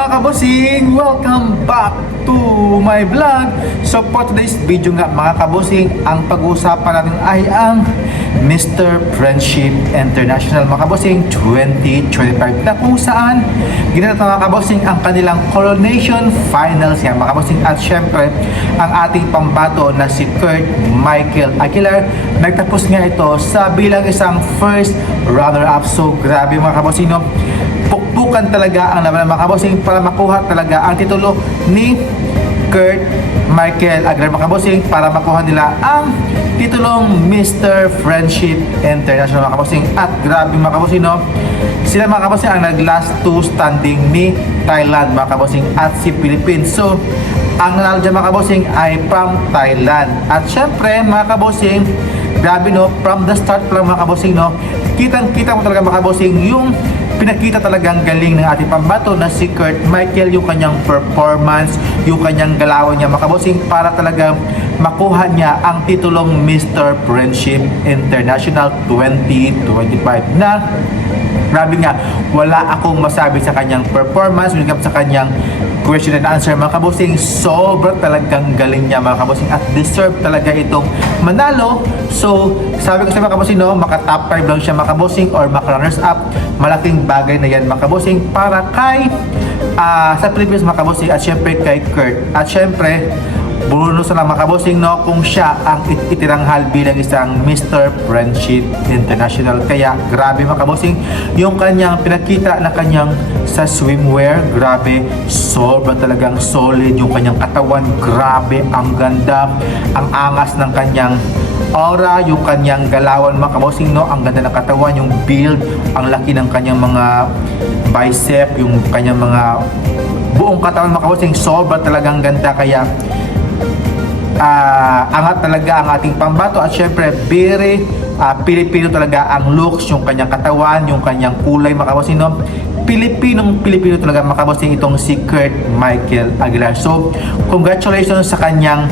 mga kabosing! Welcome back to my vlog. So for today's video nga mga kabosing, ang pag-uusapan natin ay ang Mr. Friendship International mga kabosing 2025 na kung saan ginanap mga kabosing ang kanilang coronation finals yan mga kabosing. At syempre ang ating pambato na si Kurt Michael Aguilar, nagtapos nga ito sa bilang isang first runner-up. So grabe mga kabosing, no? Pukpukan talaga ang laban ng mga kabosing para makuha talaga ang titulo ni Kurt Michael Aguilar mga kabosing, para makuha nila ang titulong Mr. Friendship International mga kabosing. At grabe mga kabosing, no? Sila mga kabosing ang nag-last two standing ni Thailand mga kabosing at si Philippines. So ang nanalo dyan mga kabosing ay from Thailand. At syempre mga kabosing, grabe, no? From the start pa lang mga kabosing, no? Kitang-kita mo talaga mga kabosing yung pinakita talagang galing ng ating pambato na si Kurt Michael, yung kanyang performance, yung kanyang galawan niya mga kabosing para talaga makuha niya ang titulong Mr. Friendship International 2025 na grabe nga, wala akong masabi sa kanyang performance, sa kanyang question and answer mga kabosing. Sobrang talagang galing niya mga kabosing at deserve talaga itong manalo. So sabi ko sa mga kabosing, no, maka top 5 lang siya mga kabosing or maka runners up, malaking bagay na yan mga kabosing para kay sa Philippines mga kabosing at syempre kay Kurt. At syempre bonus na lang mga kabosing, no, kung siya ang itiranghal bilang isang Mr. Friendship International. Kaya grabe mga kabosing yung kanyang pinakita na kanyang sa swimwear, grabe, sobra talagang solid yung kanyang katawan, grabe, ang ganda, ang angas ng kanyang aura, yung kanyang galawan mga kabosing, no, ang ganda ng katawan, yung build, ang laki ng kanyang mga bicep, yung kanyang mga buong katawan mga kabosing, sobra talagang ganda. Kaya angat talaga ang ating pambato at syempre very Pilipino talaga ang looks, yung kanyang katawan, yung kanyang kulay mga kabosing, no? Pilipino talaga mga kabosing itong si Kurt Michael Aguilar. So congratulations sa kanyang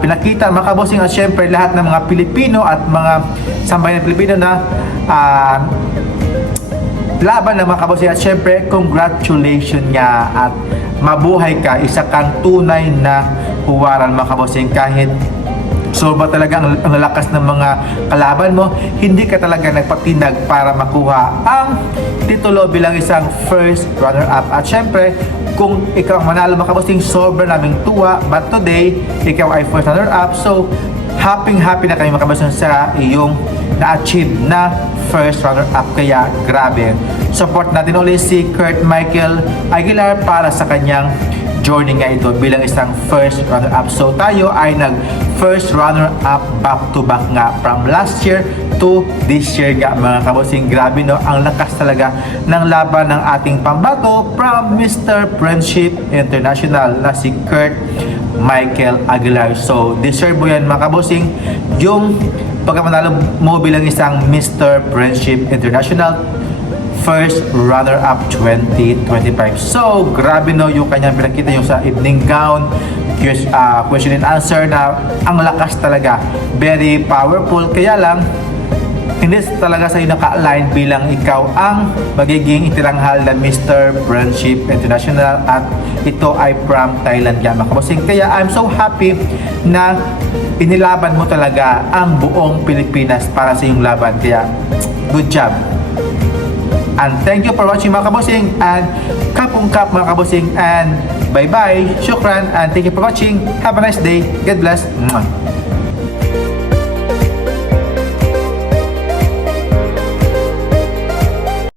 pinakita mga kabosing at syempre lahat ng mga Pilipino at mga sambayan ng Pilipino na laban ng mga kabosing. At syempre congratulations niya at mabuhay ka, isa kang tunay na huwaran mga kabosing. Kahit sobra talaga ang lakas ng mga kalaban mo, hindi ka talaga nagpatinag para makuha ang titulo bilang isang first runner-up. At syempre kung ikaw ang manalo mga kabosing, sobra naming tuwa, but today ikaw ay first runner-up. So happy na kayo mga kabosing sa iyong na-achieve na first runner-up. Kaya grabe, support natin ulit si Kurt Michael Aguilar para sa kanyang journey nga ito bilang isang first runner-up. So tayo ay nag first runner-up back to back nga from last year to this year nga mga kabosing. Grabe, no, ang lakas talaga ng laban ng ating pambato from Mr. Friendship International na si Kurt Michael Aguilar. So deserve mo yan mga kabosing, yung pagkamanalo mo bilang isang Mr. Friendship International first runner-up 2025. So grabe, no, yung kanyang pinakita yung sa evening gown, question and answer na ang lakas talaga, very powerful. Kaya lang hindi talaga sa'yo naka-align bilang ikaw ang magiging itiranghal na Mr. Friendship International at ito ay from Thailand yan mga kabosing. Kaya I'm so happy na inilaban mo talaga ang buong Pilipinas para sa iyong laban. Kaya good job. And thank you for watching mga kabosing, and kapong-kap mga kabosing, and bye-bye, syukran, and thank you for watching. Have a nice day. God bless. Mwah.